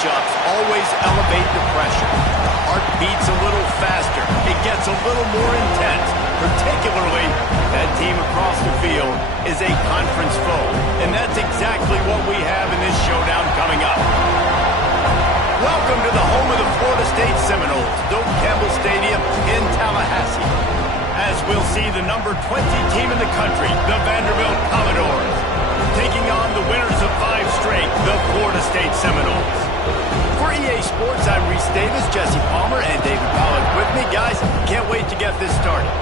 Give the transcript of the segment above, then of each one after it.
matchups always elevate the pressure. The heart beats a little faster. It gets a little more intense. Particularly, that team across the field is a conference foe. And that's exactly what we have in this showdown coming up. Welcome to the home of the Florida State Seminoles, Doak Campbell Stadium in Tallahassee. As we'll see the number 20 team in the country, the Vanderbilt Commodores, taking on the winners of 5 straight, the Florida State Seminoles. For EA Sports, I'm Reese Davis, Jesse Palmer, and David Pollack with me. Guys, can't wait to get this started.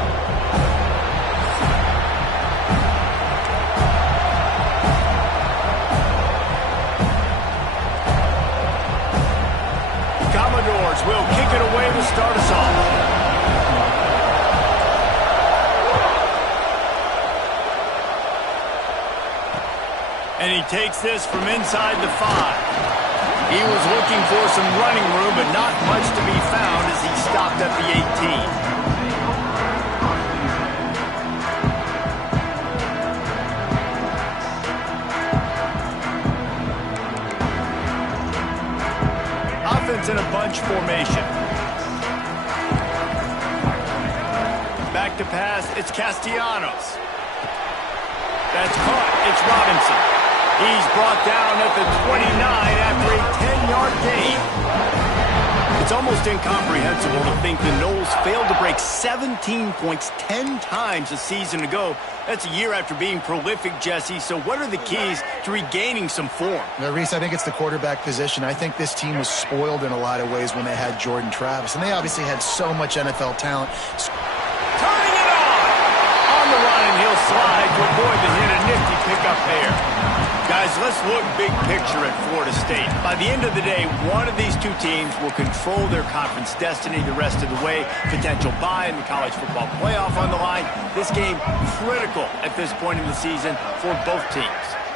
Commodores will kick it away to start us off. And he takes this from inside the 5. He was looking for some running room, but not much to be found as he stopped at the 18. Offense in a bunch formation. Back to pass, it's Castellanos. That's caught, it's Robinson. He's brought down at the 29 after a 10-yard gain. It's almost incomprehensible to think the Noles failed to break 17 points 10 times a season ago. That's a year after being prolific, Jesse. So what are the keys to regaining some form? Now, Reese, I think it's the quarterback position. I think this team was spoiled in a lot of ways when they had Jordan Travis. And they obviously had so much NFL talent. Turning it on the run, and he'll slide to avoid the hit. A nifty pickup there. Guys, let's look big picture at Florida State. By the end of the day, one of these two teams will control their conference destiny the rest of the way. Potential bye in the college football playoff on the line. This game critical at this point in the season for both teams.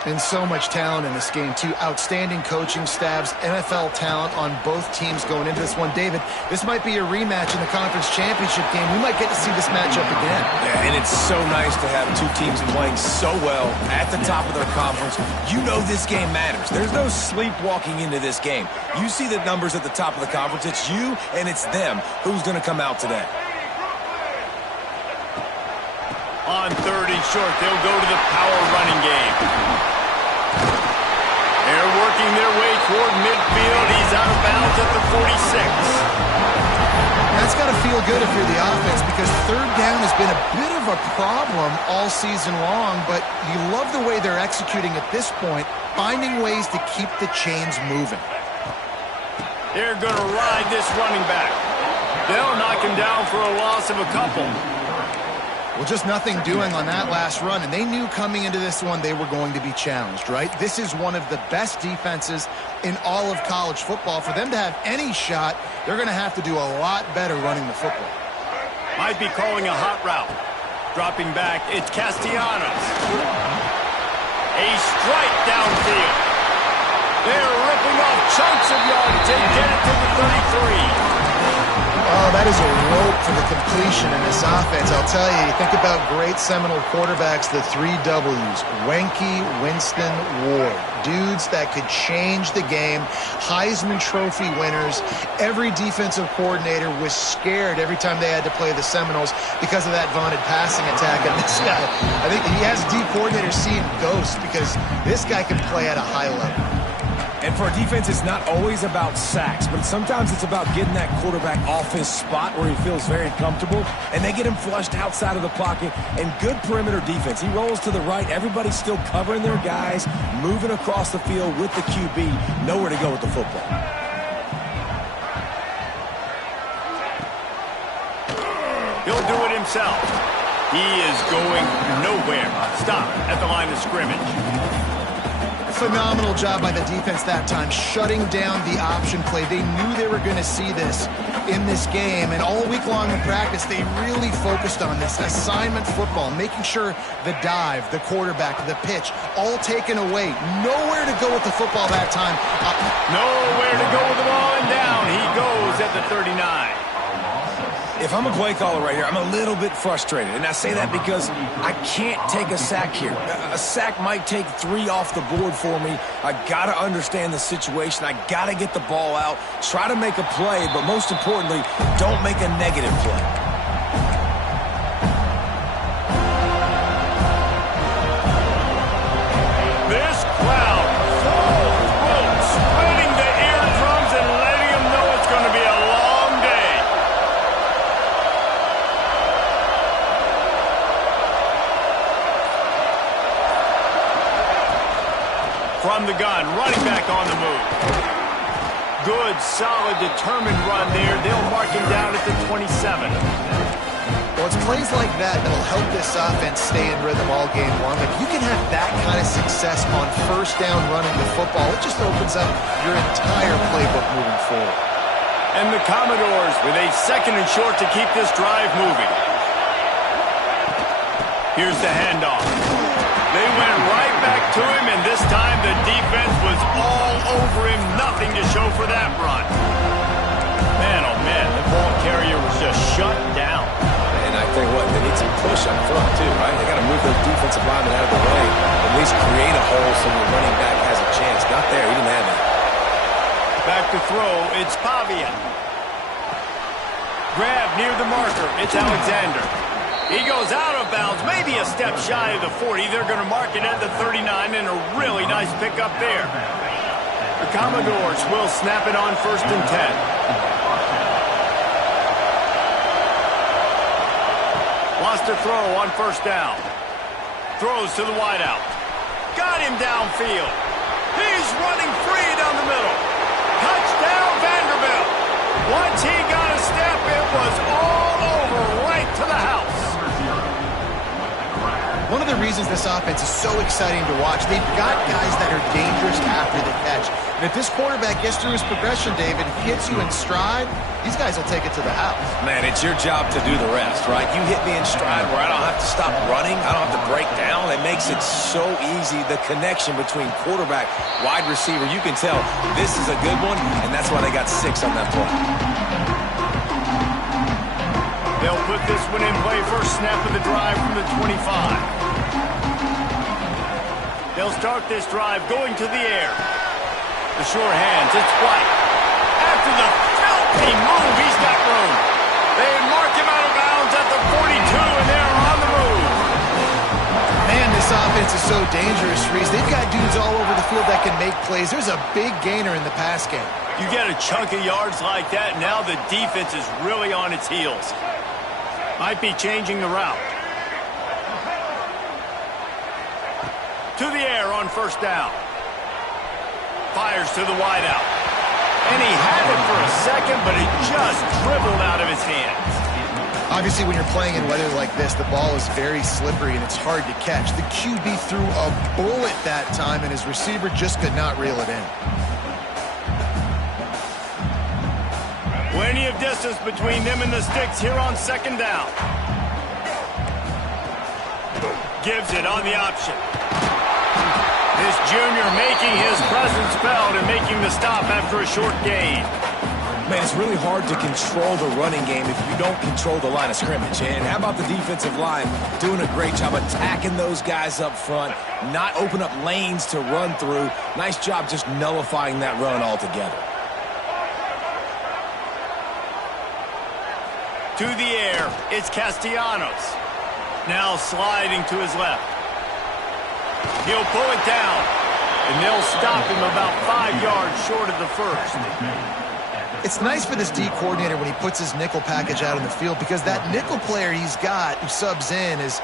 And so much talent in this game, too. Outstanding coaching staffs, NFL talent on both teams going into this one. David, this might be a rematch in the conference championship game. We might get to see this matchup again. Yeah, and it's so nice to have two teams playing so well at the top of their conference. You know this game matters. There's no sleepwalking into this game. You see the numbers at the top of the conference. It's you and it's them. Who's going to come out today? On 3rd and short, they'll go to the power running game. They're working their way toward midfield. He's out of bounds at the 46. That's got to feel good if you're the offense, because 3rd down has been a bit of a problem all season long, but you love the way they're executing at this point, finding ways to keep the chains moving. They're going to ride this running back. They'll knock him down for a loss of a couple. Well, just nothing doing on that last run, and they knew coming into this one they were going to be challenged, right? This is one of the best defenses in all of college football. For them to have any shot, they're going to have to do a lot better running the football. Might be calling a hot route. Dropping back, it's Castellanos. A strike downfield. They're ripping off chunks of yardage. They get it to the 33. Oh, that is a rope for the completion in this offense. I'll tell you, you think about great Seminole quarterbacks, the 3 W's, Wenke, Winston, Ward. Dudes that could change the game, Heisman Trophy winners. Every defensive coordinator was scared every time they had to play the Seminoles because of that vaunted passing attack. And this guy, I think he has D coordinators seeing ghosts because this guy can play at a high level. And for a defense, it's not always about sacks, but sometimes it's about getting that quarterback off his spot where he feels very comfortable, and they get him flushed outside of the pocket, and good perimeter defense. He rolls to the right. Everybody's still covering their guys, moving across the field with the QB, nowhere to go with the football. He'll do it himself. He is going nowhere. Stop at the line of scrimmage. Phenomenal job by the defense that time, shutting down the option play. They knew they were going to see this in this game, and all week long in practice, they really focused on this assignment football, making sure the dive, the quarterback, the pitch, all taken away. Nowhere to go with the football that time. Nowhere to go with the ball, and down he goes at the 39. If I'm a play caller right here, I'm a little bit frustrated. And I say that because I can't take a sack here. A sack might take 3 off the board for me. I got to understand the situation. I got to get the ball out, try to make a play, but most importantly, don't make a negative play. This crowd, full throat, spreading the eardrums and letting them know it's going to be a long day. From the gun, running back on the move. Good, solid, determined run there. They'll mark him down at the 27. Well, it's plays like that that'll help this offense stay in rhythm all game long. If you can have that kind of success on first down running the football, it just opens up your entire playbook moving forward. And the Commodores with a 2nd and short to keep this drive moving. Here's the handoff. They went right back to him, and this time the defense was all over him. Nothing to show for that run. Man, oh man, the ball carrier was just shut down. And I tell you what, they need some push up front too, right? They got to move those defensive linemen out of the way. At least create a hole so the running back has a chance. Not there, he didn't have it. Back to throw, it's Pavia. Grab near the marker, it's Alexander. He goes out of bounds, maybe a step shy of the 40. They're going to mark it at the 39, and a really nice pickup there. The Commodores will snap it on 1st and 10. Wants to throw on 1st down. Throws to the wideout. Got him downfield. He's running free down the middle. Touchdown, Vanderbilt. Once he got a step, it was all over, right to the house. One of the reasons this offense is so exciting to watch, they've got guys that are dangerous after the catch. And if this quarterback gets through his progression, David, hits you in stride, these guys will take it to the house. Man, it's your job to do the rest, right? You hit me in stride where I don't have to stop running. I don't have to break down. It makes it so easy. The connection between quarterback, wide receiver, you can tell this is a good one, and that's why they got 6 on that play. They'll put this one in play, first snap of the drive from the 25. They'll start this drive going to the air. The sure hands, it's White. After the filthy move, he's got room. They mark him out of bounds at the 42, and they're on the move. Man, this offense is so dangerous, Reese. They've got dudes all over the field that can make plays. There's a big gainer in the pass game. You get a chunk of yards like that, now the defense is really on its heels. Might be changing the route. To the air on 1st down. Fires to the wideout. And he had it for a second, but it just dribbled out of his hands. Obviously, when you're playing in weather like this, the ball is very slippery and it's hard to catch. The QB threw a bullet that time, and his receiver just could not reel it in. Plenty of distance between them and the sticks here on 2nd down. Gives it on the option. This junior making his presence felt and making the stop after a short gain. Man, it's really hard to control the running game if you don't control the line of scrimmage. And how about the defensive line doing a great job attacking those guys up front, not open up lanes to run through. Nice job just nullifying that run altogether. To the air, it's Castellanos. Now sliding to his left. He'll pull it down, and they'll stop him about 5 yards short of the 1st. It's nice for this D coordinator when he puts his nickel package out on the field, because that nickel player he's got who subs in is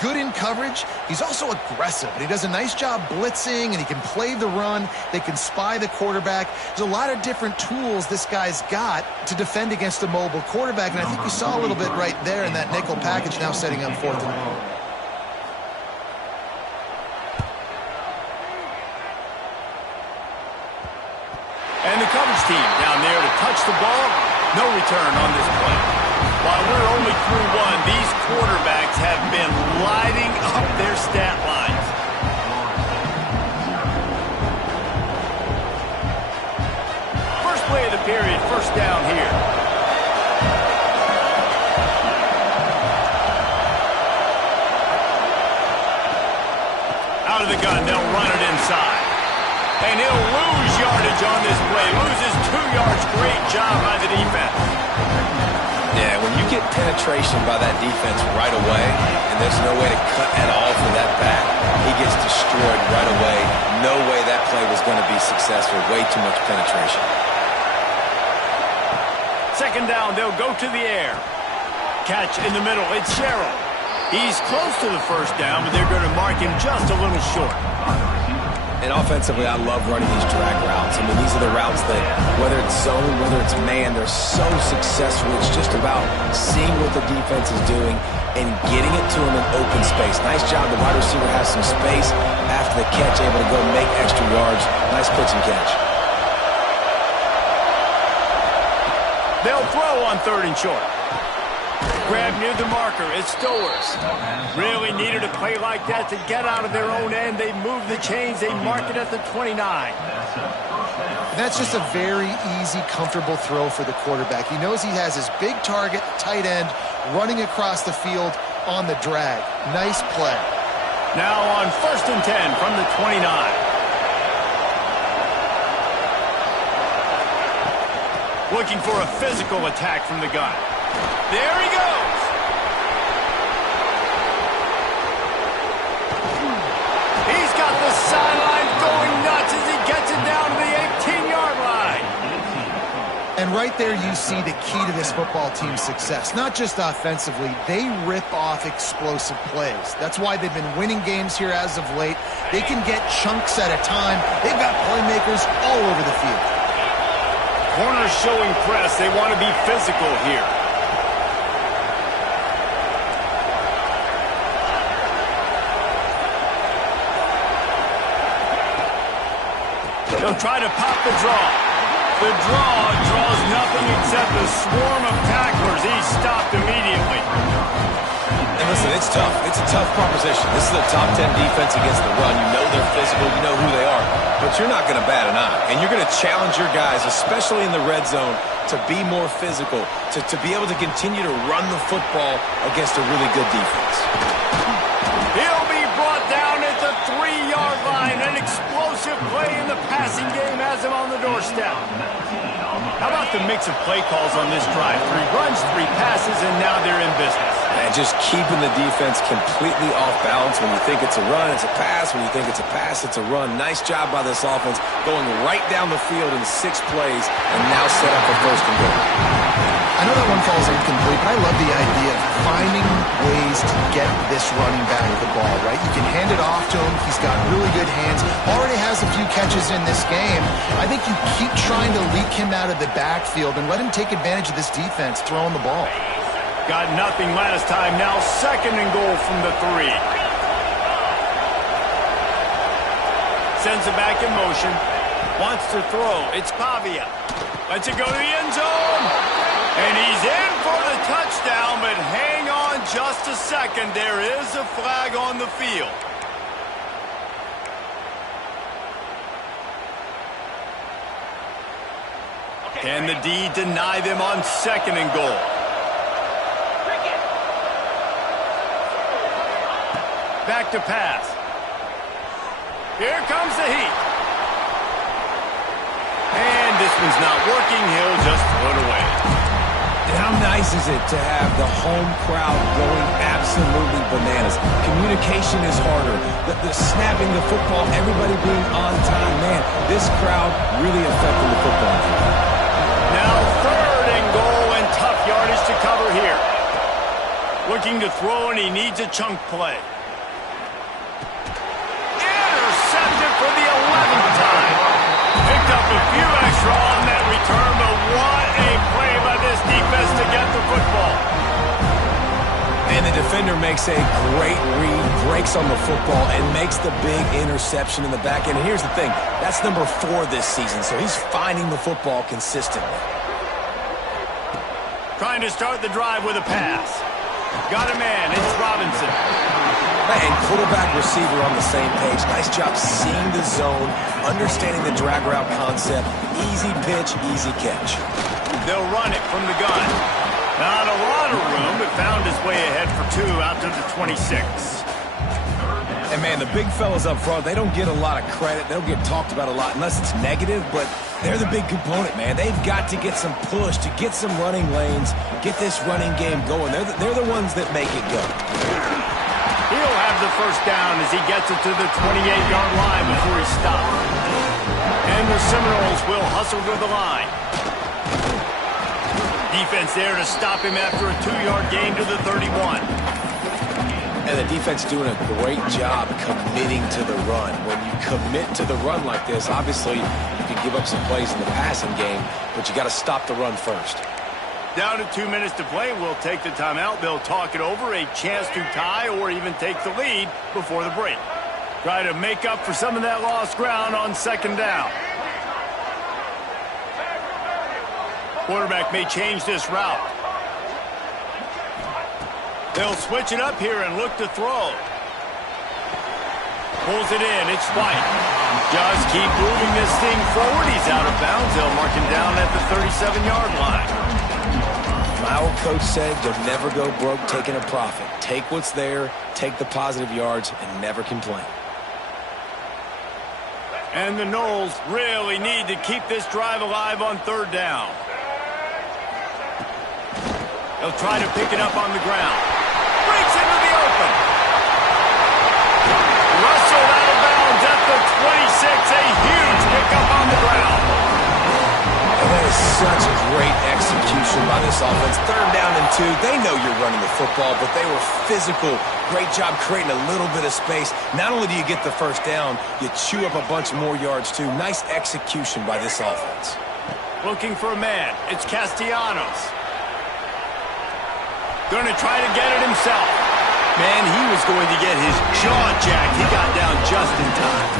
good in coverage. He's also aggressive, and he does a nice job blitzing, and he can play the run. They can spy the quarterback. There's a lot of different tools this guy's got to defend against a mobile quarterback, and I think we saw a little bit right there in that nickel package, now setting up 4th and long. And the coverage team down there to touch the ball. No return on this play. While we're only through 1, these quarterbacks have been lighting up their stat lines. First play of the period, 1st down here. the gun. They'll run it inside. And he'll lose yardage on this play. Loses 2 yards. Great job by the defense. Yeah, when you get penetration by that defense right away, and there's no way to cut at all for that back, he gets destroyed right away. No way that play was going to be successful. Way too much penetration. Second down, they'll go to the air. Catch in the middle. It's Sherrill. He's close to the first down, but they're going to mark him just a little short. And offensively, I love running these drag routes. I mean, these are the routes that, whether it's zone, whether it's man, they're so successful. It's just about seeing what the defense is doing and getting it to him in open space. Nice job. The wide receiver has some space after the catch, able to go make extra yards. Nice pitch and catch. They'll throw on 3rd and short. Grab near the marker. It's Stowers. Really needed a play like that to get out of their own end. They move the chains. They mark it at the 29. That's just a very easy, comfortable throw for the quarterback. He knows he has his big target, tight end, running across the field on the drag. Nice play. Now on 1st and 10 from the 29. Looking for a physical attack from the gun. There he goes. He's got the sidelines going nuts as he gets it down to the 18-yard line. And right there you see the key to this football team's success. Not just offensively, they rip off explosive plays. That's why they've been winning games here as of late. They can get chunks at a time. They've got playmakers all over the field. Corners showing press. They want to be physical here. They'll try to pop the draw. The draw draws nothing except a swarm of tacklers. He's stopped immediately. And listen, it's tough. It's a tough proposition. This is a top 10 defense against the run. You know they're physical. You know who they are. But you're not going to bat an eye. And you're going to challenge your guys, especially in the red zone, to be more physical, to be able to continue to run the football against a really good defense. He'll be brought down at the 3-yard line. An explosive play in the passing game has him on the doorstep. How about the mix of play calls on this drive? 3 runs, 3 passes, and now they're in business. And just keeping the defense completely off balance. When you think it's a run, it's a pass. When you think it's a pass, it's a run. Nice job by this offense, going right down the field in 6 plays and now set up a 1st and goal. I know that one falls incomplete, but I love the idea of finding ways to get this running back the ball, right? You can hand it off to him. He's got really good hands. Already has a few catches in this game. I think you keep trying to leak him out of the backfield and let him take advantage of this defense throwing the ball. Got nothing last time. Now 2nd and goal from the 3. Sends it back in motion. Wants to throw. It's Pavia. Lets it go to the end zone. And he's in for the touchdown, but hang on just a second. There is a flag on the field. Can the D deny them on 2nd and goal? Back to pass. Here comes the heat. And this one's not working. He'll just throw it away. And how nice is it to have the home crowd going absolutely bananas? Communication is harder. The snapping the football, everybody being on time. Man, this crowd really affecting the football game. Now 3rd and goal and tough yardage to cover here. Looking to throw, and he needs a chunk play. Intercepted for the 11th time. Picked up a few extra on that return, but what a play by this defense to get the football. And the defender makes a great read, breaks on the football, and makes the big interception in the back end. And here's the thing, that's number 4 this season, so he's finding the football consistently. Trying to start the drive with a pass. Got a man, it's Robinson. And quarterback receiver on the same page. Nice job seeing the zone, understanding the drag route concept. Easy pitch, easy catch. They'll run it from the gun. Not a lot of room, but found his way ahead for 2 out to the 26. And, man, the big fellas up front, they don't get a lot of credit. They don't get talked about a lot unless it's negative, but they're the big component, man. They've got to get some push, to get some running lanes, get this running game going. They're the ones that make it go. He'll have the first down as he gets it to the 28-yard line before he stops. And the Seminoles will hustle to the line. Defense there to stop him after a 2-yard gain to the 31. And the defense doing a great job committing to the run. When you commit to the run like this, obviously you can give up some plays in the passing game, but you got to stop the run first. Down to 2 minutes to play. We'll take the timeout. They'll talk it over, a chance to tie or even take the lead before the break. Try to make up for some of that lost ground on second down. Quarterback may change this route. They'll switch it up here and look to throw. Pulls it in. It's White. Just keep moving this thing forward. He's out of bounds. They'll mark him down at the 37-yard line. My old coach said you'll never go broke taking a profit. Take what's there, take the positive yards, and never complain. And the Noles really need to keep this drive alive on third down. They'll try to pick it up on the ground. Breaks into the open. Russell out of bounds at the 26. A huge pickup on the ground. And that is such great execution by this offense. Third down and 2. They know you're running the football, but they were physical. Great job creating a little bit of space. Not only do you get the first down, you chew up a bunch more yards too. Nice execution by this offense. Looking for a man. It's Castellanos. Going to try to get it himself. Man, he was going to get his jaw jacked. He got down just in time.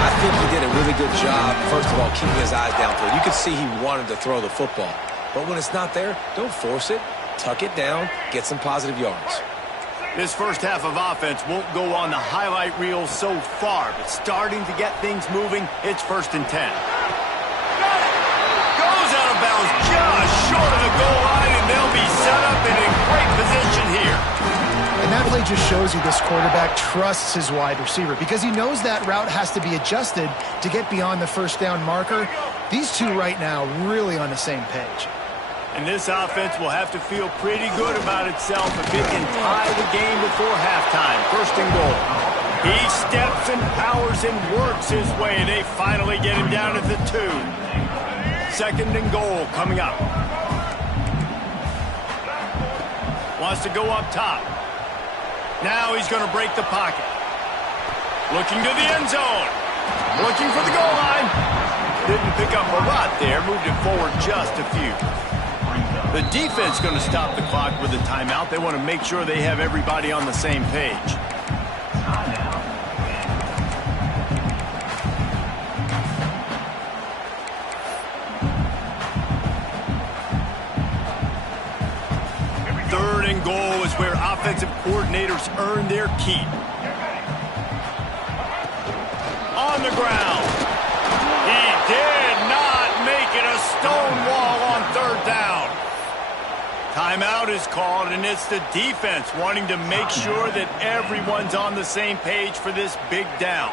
I think he did a really good job, first of all, keeping his eyes downfield. You could see he wanted to throw the football. But when it's not there, don't force it. Tuck it down, get some positive yards. This first half of offense won't go on the highlight reel so far, but starting to get things moving, it's 1st and 10. Goes out of bounds just short of the goal line, and they'll be set up in a great position here. And that play just shows you this quarterback trusts his wide receiver because he knows that route has to be adjusted to get beyond the first down marker. These two right now really on the same page. And this offense will have to feel pretty good about itself if it can tie the game before halftime. 1st and goal. He steps and powers and works his way. They finally get him down at the 2. 2nd and goal coming up. Wants to go up top. Now he's going to break the pocket. Looking to the end zone. Looking for the goal line. Didn't pick up a lot there. Moved it forward just a few. The defense going to stop the clock with a timeout. They want to make sure they have everybody on the same page. Third and goal is where offensive coordinators earn their keep. On the ground. He did not make it a stone wall on third down. Timeout is called, and it's the defense wanting to make sure that everyone's on the same page for this big down.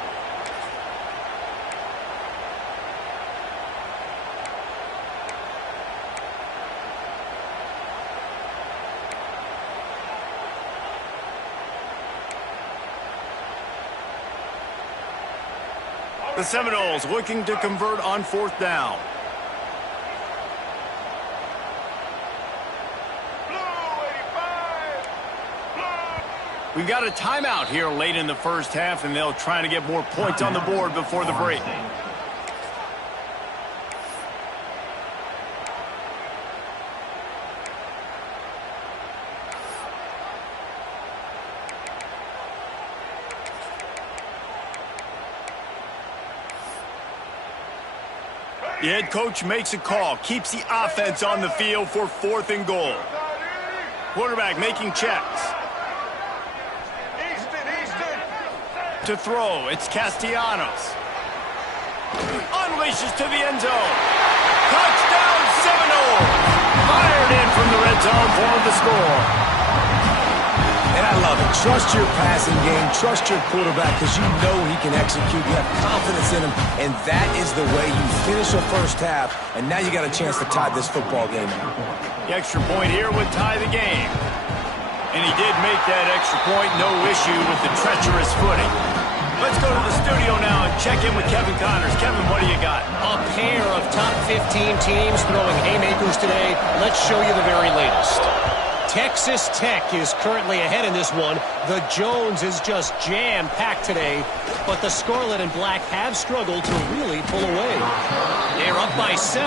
The Seminoles looking to convert on 4th down. We've got a timeout here late in the first half, and they'll try to get more points on the board before the break. The head coach makes a call, keeps the offense on the field for 4th and goal. Quarterback making checks. To throw, it's Castellanos. Unleashes to the end zone. Touchdown Seminoles! Fired in from the red zone for the score. And I love it. Trust your passing game. Trust your quarterback because you know he can execute. You have confidence in him, and that is the way you finish a first half, and now you got a chance to tie this football game out. The extra point here would tie the game. And he did make that extra point. No issue with the treacherous footing. Let's go to the studio now and check in with Kevin Connors. Kevin, what do you got? A pair of top 15 teams throwing haymakers today. Let's show you the very latest. Texas Tech is currently ahead in this one. The Jones is just jam-packed today, but the Scarlet and Black have struggled to really pull away. They're up by 7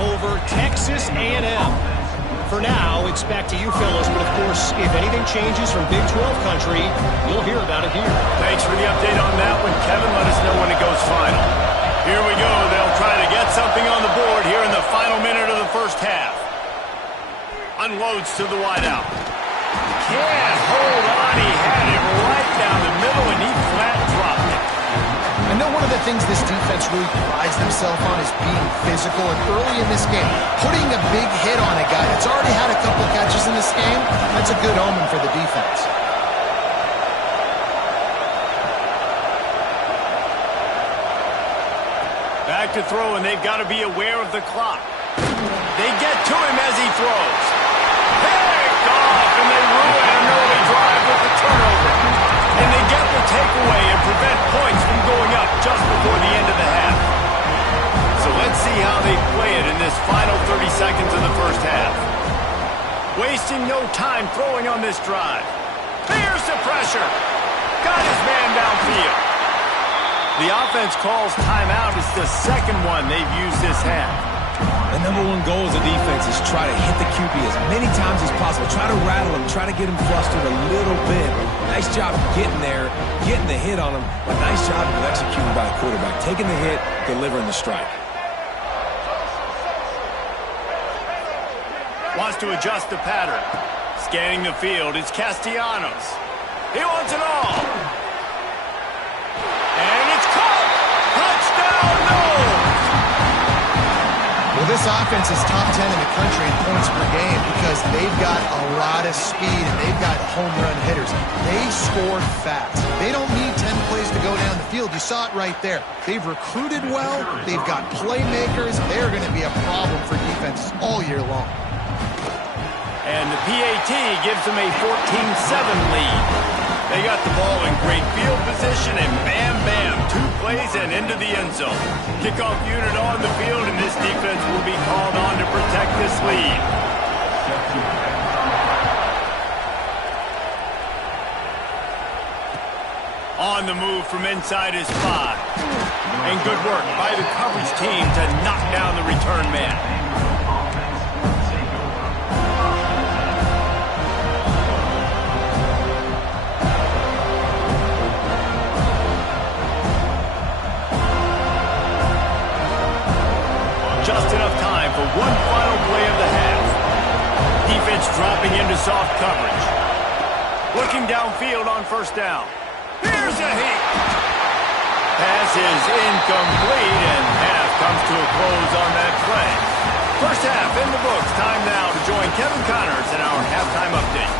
over Texas A&M. For now, it's back to you fellas, but of course, if anything changes from Big 12 country, you'll hear about it here. Thanks for the update on that one, Kevin. Let us know when it goes final. Here we go. They'll try to get something on the board here in the final minute of the first half. Unloads to the wideout. Can't hold on. He had it right down the middle, and he flat dropped it. I know one of the things this defense really prides themselves on is being physical, and early in this game, putting a big hit on a guy that's already had a couple catches in this game, that's a good omen for the defense. Back to throw, and they've got to be aware of the clock. They get to him as he throws. Picked off, and they ruin an early drive with the turnover. And they get the takeaway and prevent points from going up just before the end of the half. So let's see how they play it in this final 30 seconds of the first half. Wasting no time throwing on this drive. Here's the pressure. Got his man downfield. The offense calls timeout. It's the second one they've used this half. The number one goal as a defense is try to hit the QB as many times as possible. Try to rattle him. Try to get him flustered a little bit. Nice job getting there, getting the hit on him. But nice job of executing by the quarterback. Taking the hit, delivering the strike. Wants to adjust the pattern. Scanning the field. It's Castellanos. He wants it all. And it's caught. Touchdown, no. Well, this offense is top 10 in the country in points per game because they've got a lot of speed and they've got home run hitters. They score fast. They don't need 10 plays to go down the field. You saw it right there. They've recruited well. They've got playmakers. They're going to be a problem for defenses all year long. And the PAT gives them a 14-7 lead. They got the ball in great field position, and bam, bam, 2 plays and into the end zone. Kickoff unit on the field, and this defense will be called on to protect this lead. On the move from inside his 5. And good work by the coverage team to knock down the return man. Just enough time for one final play of the half. Defense dropping into soft coverage. Looking downfield on first down. Here's a hit. Pass is incomplete, and half comes to a close on that play. First half in the books. Time now to join Kevin Connors in our halftime update.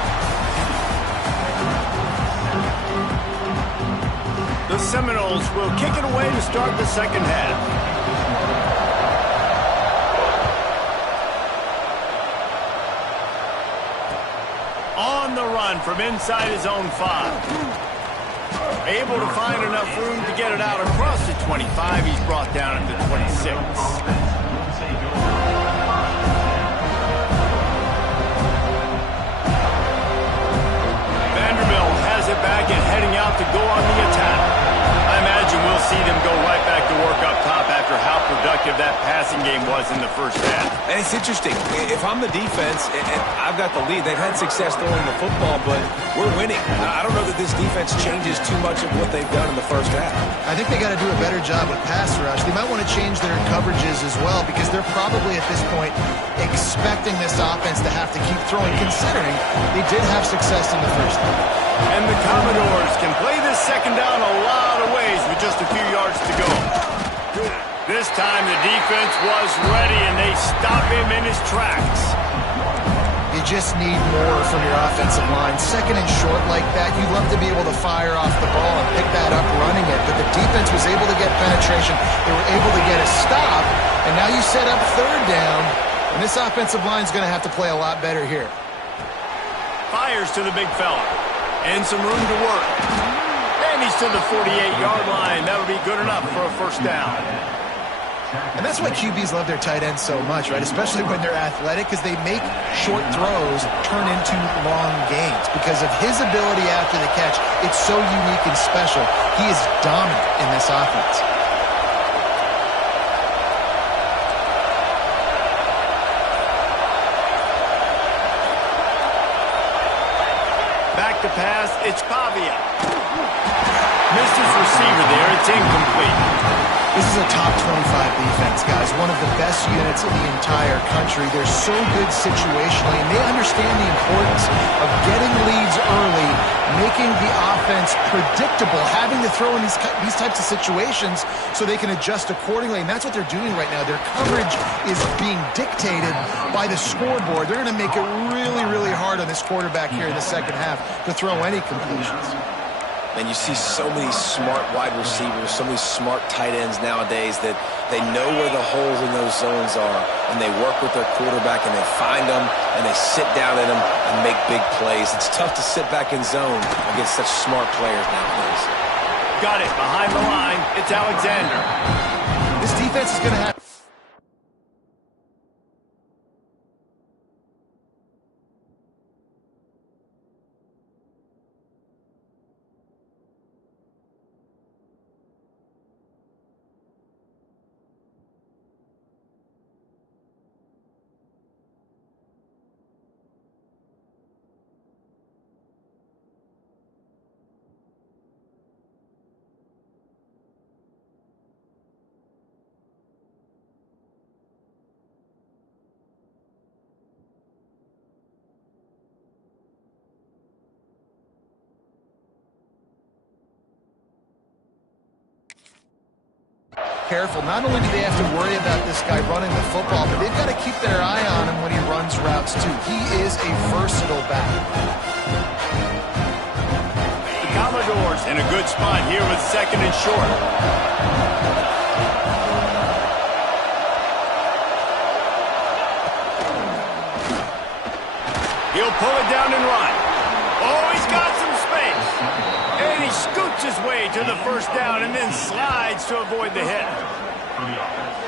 The Seminoles will kick it away to start the second half. On the run from inside his own 5. Able to find enough room to get it out across the 25. He's brought down at the 26. Vanderbilt has it back and heading out to go on the attack. I imagine we'll see them go right back to work up top after how productive that passing game was in the first half. And it's interesting. If I'm the defense and I've got the lead, they've had success throwing the football, but we're winning. I don't know that this defense changes too much of what they've done in the first half. I think they got to do a better job with pass rush. They might want to change their coverages as well because they're probably at this point expecting this offense to have to keep throwing, considering they did have success in the first half. And the Commodores can play this second down a lot of ways with just a few yards to go. This time the defense was ready, and they stop him in his tracks. You just need more from your offensive line. Second and short like that, you'd love to be able to fire off the ball and pick that up running it, but the defense was able to get penetration. They were able to get a stop, and now you set up third down, and this offensive line is going to have to play a lot better here. Fires to the big fella. And some room to work. And he's to the 48-yard line. That would be good enough for a first down. And that's why QBs love their tight ends so much, right? Especially when they're athletic, because they make short throws turn into long gains. Because of his ability after the catch, it's so unique and special. He is dominant in this offense. Back to pass, it's Pavia. Missed his receiver there, it's incomplete. This is a top 25 defense, guys. One of the best units in the entire country. They're so good situationally, and they understand the importance of getting leads early, making the offense predictable, having to throw in these types of situations so they can adjust accordingly, and that's what they're doing right now. Their coverage is being dictated by the scoreboard. They're going to make it really, really hard on this quarterback here in the second half to throw any completions. And you see so many smart wide receivers, so many smart tight ends nowadays that they know where the holes in those zones are, and they work with their quarterback, and they find them, and they sit down in them and make big plays. It's tough to sit back in zone against such smart players nowadays. Got it behind the line. It's Alexander. This defense is going to have... careful. Not only do they have to worry about this guy running the football, but they've got to keep their eye on him when he runs routes too. He is a versatile back. The Commodores in a good spot here with second and short. He'll pull it down and run. Oh, he's got some space. And he scoots his way to the first down and then slides to avoid the hit.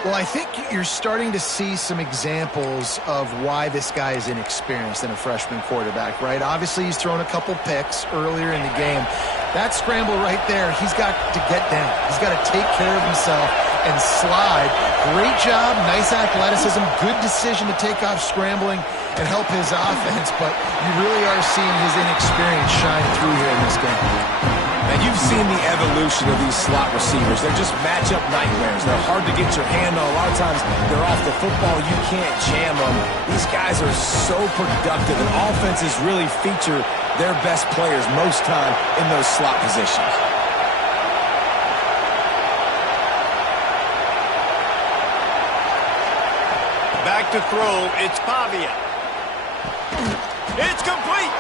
Well, I think you're starting to see some examples of why this guy is inexperienced in a freshman quarterback, right? Obviously, he's thrown a couple picks earlier in the game. That scramble right there, he's got to get down. He's got to take care of himself and slide. Great job, nice athleticism, good decision to take off scrambling and help his offense, but you really are seeing his inexperience shine through here in this game. Now, you've seen the evolution of these slot receivers. They're just matchup nightmares. They're hard to get your hand on. A lot of times, they're off the football. You can't jam them. These guys are so productive, and offenses really feature their best players most time in those slot positions. Back to throw, it's Pavia. It's complete.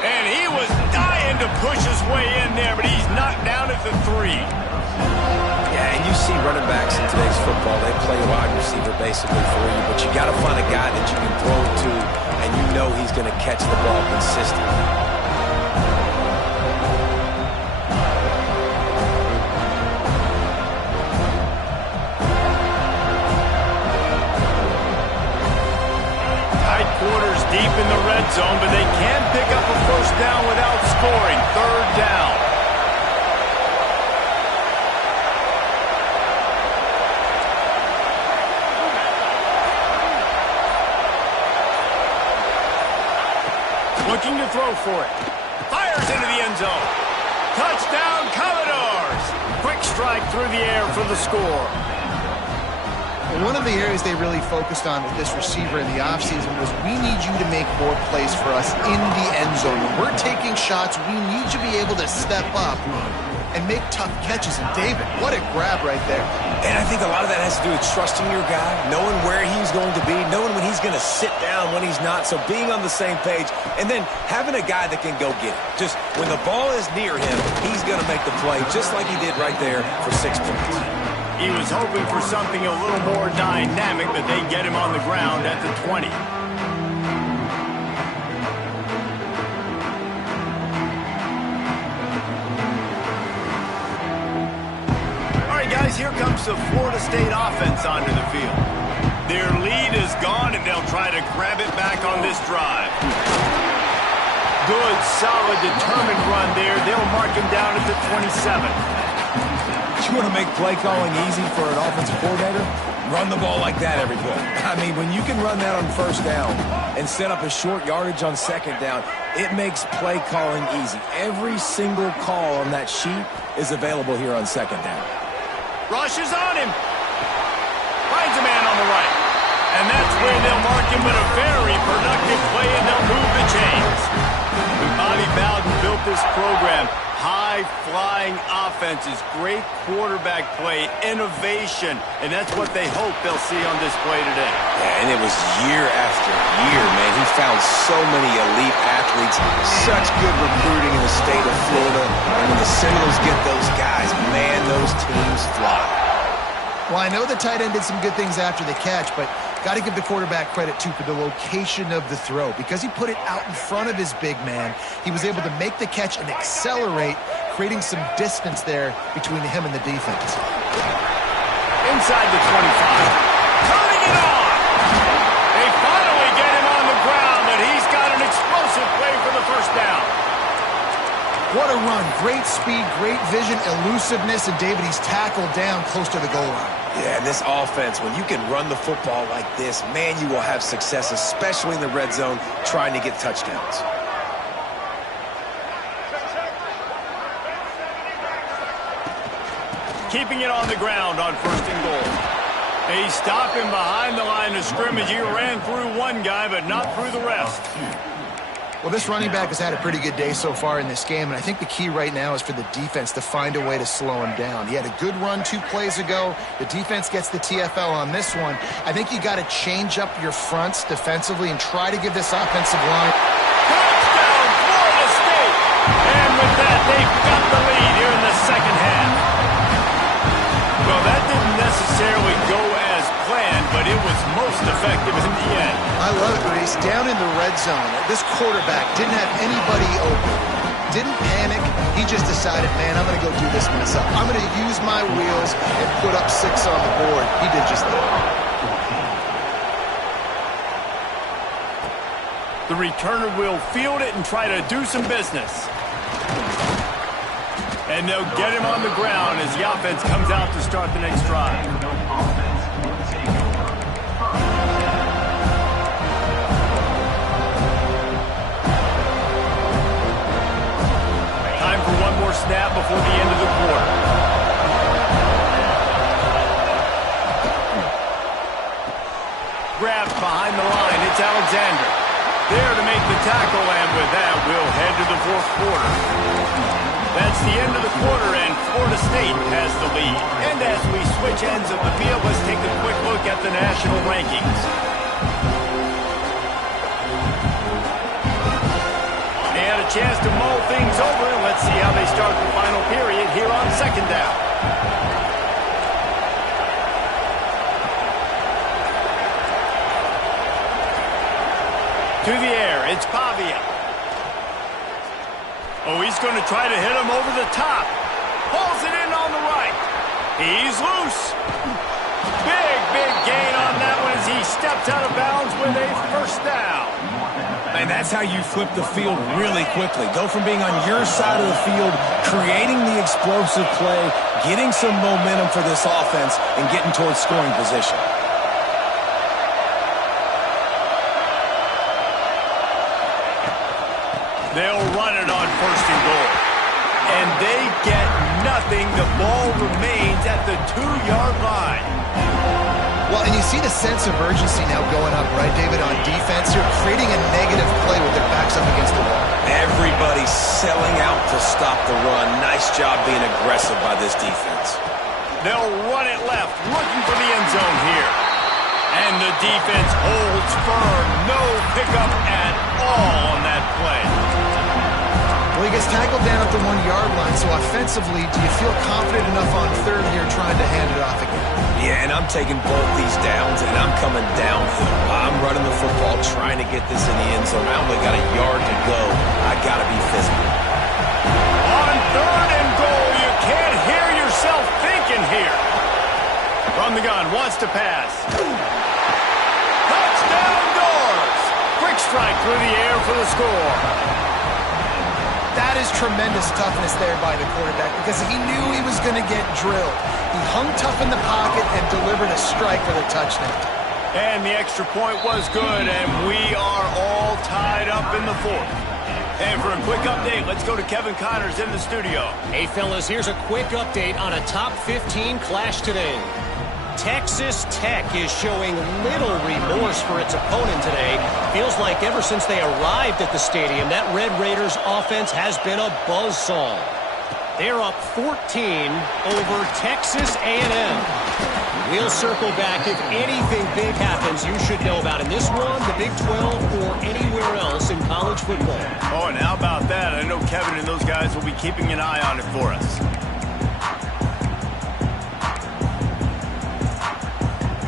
And he was dying to push his way in there, but he's knocked down at the 3. Yeah, and you see running backs in today's football, they play wide receiver basically for you, but you got to find a guy that you can throw to, and you know he's going to catch the ball consistently. Quarters deep in the red zone, but they can pick up a first down without scoring. Third down. Looking to throw for it. Fires into the end zone. Touchdown, Commodores! Quick strike through the air for the score. One of the areas they really focused on with this receiver in the offseason was we need you to make more plays for us in the end zone. When we're taking shots, we need you to be able to step up and make tough catches. And David, what a grab right there. And I think a lot of that has to do with trusting your guy, knowing where he's going to be, knowing when he's going to sit down when he's not. So being on the same page and then having a guy that can go get it. Just when the ball is near him, he's going to make the play just like he did right there for 6 points. He was hoping for something a little more dynamic, but they get him on the ground at the 20. All right, guys, here comes the Florida State offense onto the field. Their lead is gone, and they'll try to grab it back on this drive. Good, solid, determined run there. They'll mark him down at the 27. You want to make play calling easy for an offensive coordinator? Run the ball like that every play. I mean, when you can run that on first down and set up a short yardage on second down, it makes play calling easy. Every single call on that sheet is available here on second down. Rush is on him. Finds a man on the right. And that's where they'll mark him with a very productive play, and they'll move the chains. When Bobby Bowden built this program, high-flying offenses, great quarterback play, innovation, and that's what they hope they'll see on display today. Yeah, and it was year after year, man. He found so many elite athletes, such good recruiting in the state of Florida, and when the Seminoles get those guys, man, those teams fly. Well, I know the tight end did some good things after the catch, but got to give the quarterback credit, too, for the location of the throw. Because he put it out in front of his big man, he was able to make the catch and accelerate, creating some distance there between him and the defense. Inside the 25. Turning it on! They finally get him on the ground, but he's got an explosive play for the first down. What a run. Great speed, great vision, elusiveness, and David, he's tackled down close to the goal line. Yeah, and this offense, when you can run the football like this, man, you will have success, especially in the red zone, trying to get touchdowns. Keeping it on the ground on first and goal. They stop him behind the line of scrimmage. He ran through one guy, but not through the rest. Well, this running back has had a pretty good day so far in this game, and I think the key right now is for the defense to find a way to slow him down. He had a good run 2 plays ago. The defense gets the TFL on this one. I think you got to change up your fronts defensively and try to give this offensive line. Touchdown, Florida State! And with that, they've got the lead here in the second half. Well, that didn't necessarily go as planned, but it was most effective in the end. I love it, Reese. Down in the red zone, this quarterback didn't have anybody open. Didn't panic. He just decided, man, I'm going to go do this myself. I'm going to use my wheels and put up 6 on the board. He did just that. The returner will field it and try to do some business. And they'll get him on the ground as the offense comes out to start the next drive. Time for one more snap before the end of the quarter. Grabbed behind the line. It's Alexander. There to make the tackle, and with that, we'll head to the fourth quarter. That's the end of the quarter, and Florida State has the lead. And as we switch ends of the field, let's take a quick look at the national rankings. They had a chance to mull things over, and let's see how they start the final period here on second down. To the air, it's Pavia. Oh, he's going to try to hit him over the top. Pulls it in on the right. He's loose. Big gain on that one as he steps out of bounds with a first down. And that's how you flip the field really quickly. Go from being on your side of the field, creating the explosive play, getting some momentum for this offense, and getting towards scoring position. They'll run it on first and goal. And they get nothing. The ball remains at the 2-yard line. Well, and you see the sense of urgency now going up, right, David, on defense. You're creating a negative play with their backs up against the wall. Everybody's selling out to stop the run. Nice job being aggressive by this defense. They'll run it left, looking for the end zone here. And the the defense holds firm. No pickup at all on that play. Well, he gets tackled down at the 1-yard line, so offensively, do you feel confident enough on third here trying to hand it off again? Yeah, and I'm taking both these downs, and I'm coming downhill. I'm running the football, trying to get this in the end zone. I only got a yard to go. I got to be physical. On third and goal, you can't hear yourself thinking here. From the gun, wants to pass. Touchdown Doors! Quick strike through the air for the score. That is tremendous toughness there by the quarterback because he knew he was going to get drilled. He hung tough in the pocket and delivered a strike for the touchdown. And the extra point was good, and we are all tied up in the fourth. And for a quick update, let's go to Kevin Connors in the studio. Hey, fellas, here's a quick update on a top 15 clash today. Texas Tech is showing little remorse for its opponent today. Feels like ever since they arrived at the stadium, that Red Raiders offense has been a buzzsaw. They're up 14 over Texas A&M. We'll circle back. If anything big happens, you should know about in this one, the Big 12, or anywhere else in college football. Oh, and how about that? I know Kevin and those guys will be keeping an eye on it for us.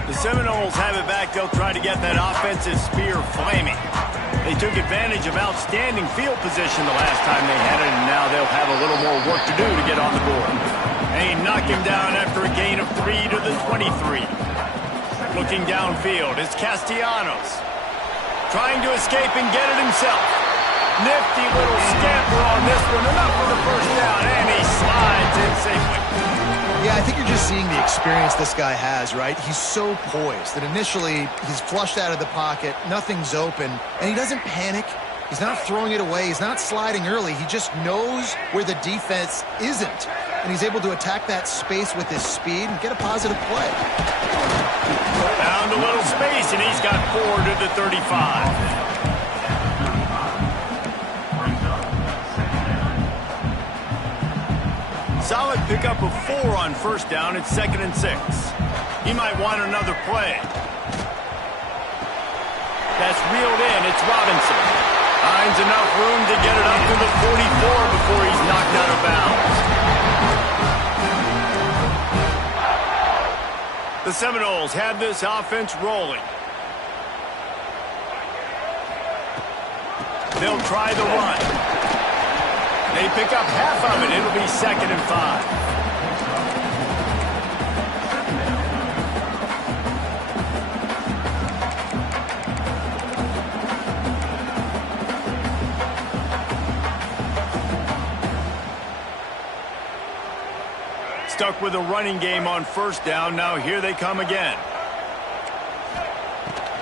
The Seminoles have it back. They'll try to get that offensive spear flaming. They took advantage of outstanding field position the last time they had it, and now they'll have a little more work to do to get on the board. They knock him down after a gain of 3 to the 23. Looking downfield is Castellanos. Trying to escape and get it himself. Nifty little scamper on this one. Enough for the first down, and he slides in safely. Yeah, I think you're just seeing the experience this guy has, right? He's so poised that initially he's flushed out of the pocket, nothing's open, and he doesn't panic. He's not throwing it away. He's not sliding early. He just knows where the defense isn't, and he's able to attack that space with his speed and get a positive play. Found a little space, and he's got 4 to the 35. Solid pickup of 4 on first down. It's 2nd and 6. He might want another play. That's reeled in. It's Robinson. Finds enough room to get it up to the 44 before he's knocked out of bounds. The Seminoles have this offense rolling. They'll try the run. They pick up half of it. It'll be 2nd and 5. Stuck with a running game on first down. Now here they come again.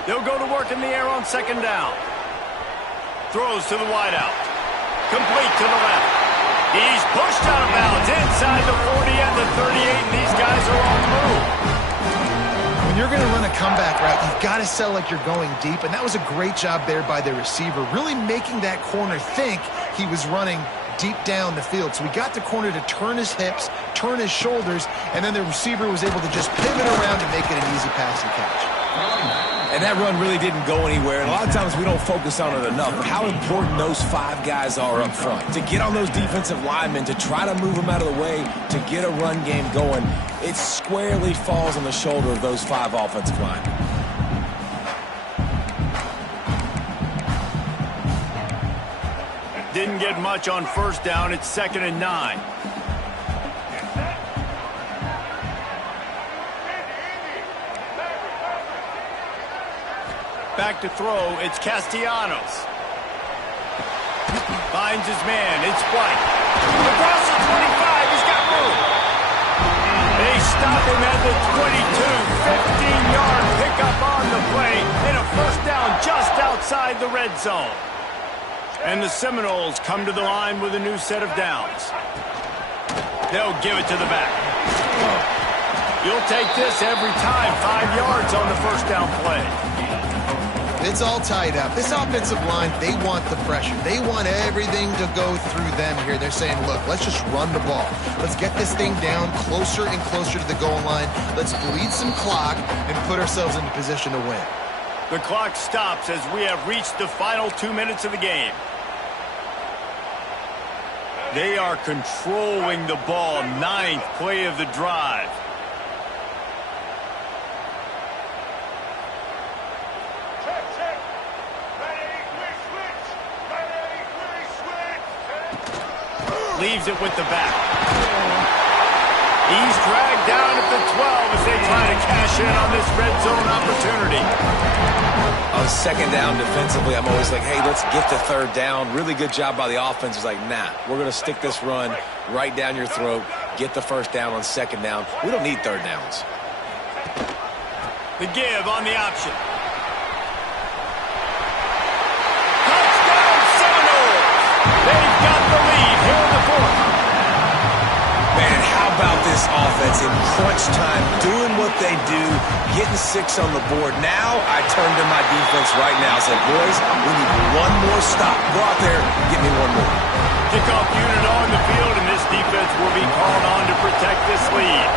They'll go to work in the air on 2nd down. Throws to the wideout. Complete to the left. He's pushed out of bounds inside the 40 and the 38, and these guys are on the move. When you're going to run a comeback route, you've got to sell like you're going deep, and that was a great job there by the receiver, really making that corner think he was running deep down the field. So we got the corner to turn his hips, turn his shoulders, and then the receiver was able to just pivot around and make it an easy pass and catch. And that run really didn't go anywhere. And a lot of times we don't focus on it enough. But how important those 5 guys are up front. To get on those defensive linemen, to try to move them out of the way, to get a run game going, it squarely falls on the shoulder of those 5 offensive linemen. Didn't get much on first down. It's 2nd and 9. Back to throw. It's Castellanos. Finds his man. It's White. Across the 25. He's got room. They stop him at the 22. 15-yard pickup on the play. And a first down just outside the red zone. And the Seminoles come to the line with a new set of downs. They'll give it to the back. You'll take this every time. 5 yards on the first down play. It's all tied up. This offensive line, they want the pressure. They want everything to go through them here. They're saying, look, let's just run the ball. Let's get this thing down closer and closer to the goal line. Let's bleed some clock and put ourselves into position to win. The clock stops as we have reached the final 2 minutes of the game. They are controlling the ball. 9th play of the drive. Leaves it with the back. He's dragged down at the 12 as they try to cash in on this red zone opportunity. On 2nd down defensively, I'm always like, hey, let's get the 3rd down. Really good job by the offense. It's like, nah, we're going to stick this run right down your throat, get the 1st down on 2nd down. We don't need 3rd downs. The give on the option. They've got the lead here in the 4th. Man, how about this offense in crunch time, doing what they do, getting 6 on the board. Now I turn to my defense right now and say, boys, we need one more stop. Go out there, get me one more. Kickoff unit on the field, and this defense will be called on to protect this lead.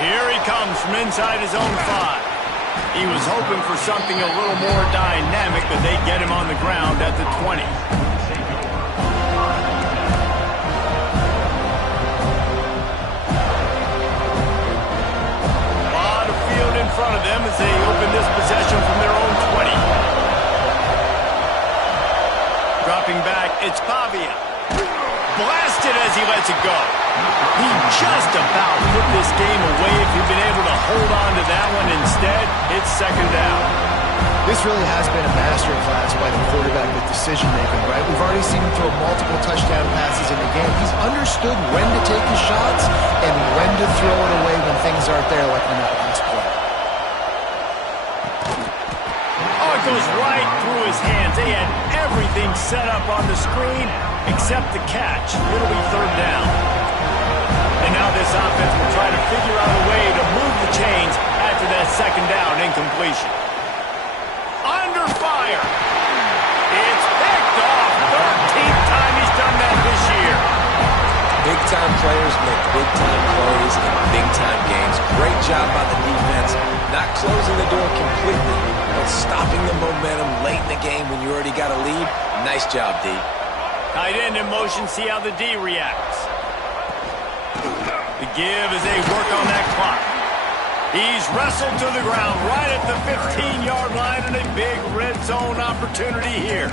Here he comes from inside his own 5. He was hoping for something a little more dynamic, but they get him on the ground at the 20. A lot of field in front of them as they open this possession from their own 20. Dropping back, it's Pavia. Blasted as he lets it go. He just about put this game away if he'd been able to hold on to that one. Instead, it's 2nd down. This really has been a masterclass by the quarterback with decision-making, right? We've already seen him throw multiple touchdown passes in the game. He's understood when to take his shots and when to throw it away when things aren't there, like on that last play. Oh, it goes right through his hands. They had everything set up on the screen except the catch. It'll be 3rd down. And now this offense will try to figure out a way to move the chains after that 2nd down incompletion. Under fire. It's picked off. 13th time he's done that this year. Big-time players make big-time plays in big-time games. Great job by the defense, not closing the door completely, but stopping the momentum late in the game when you already got a lead. Nice job, D. Tight end in motion, see how the D reacts. The give as they work on that clock. He's wrestled to the ground right at the 15-yard line and a big red zone opportunity here.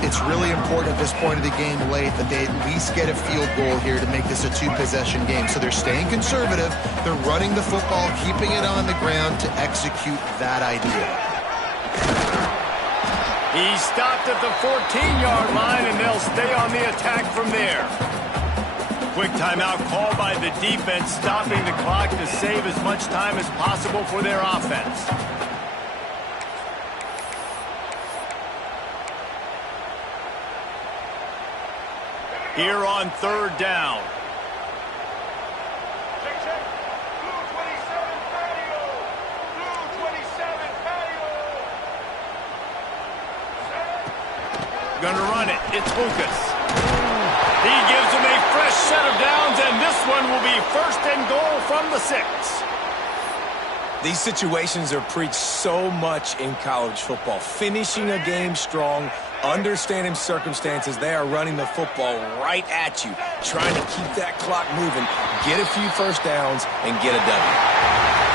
It's really important at this point of the game late that they at least get a field goal here to make this a 2-possession game. So they're staying conservative. They're running the football, keeping it on the ground to execute that idea. He's stopped at the 14-yard line, and they'll stay on the attack from there. Quick timeout called by the defense, stopping the clock to save as much time as possible for their offense. Here on 3rd down. Gonna run it. It's Lucas. He gives him a fresh set of downs, and this one will be 1st and goal from the 6. These situations are preached so much in college football. Finishing a game strong, understanding circumstances. They are running the football right at you, trying to keep that clock moving, get a few 1st downs, and get a W.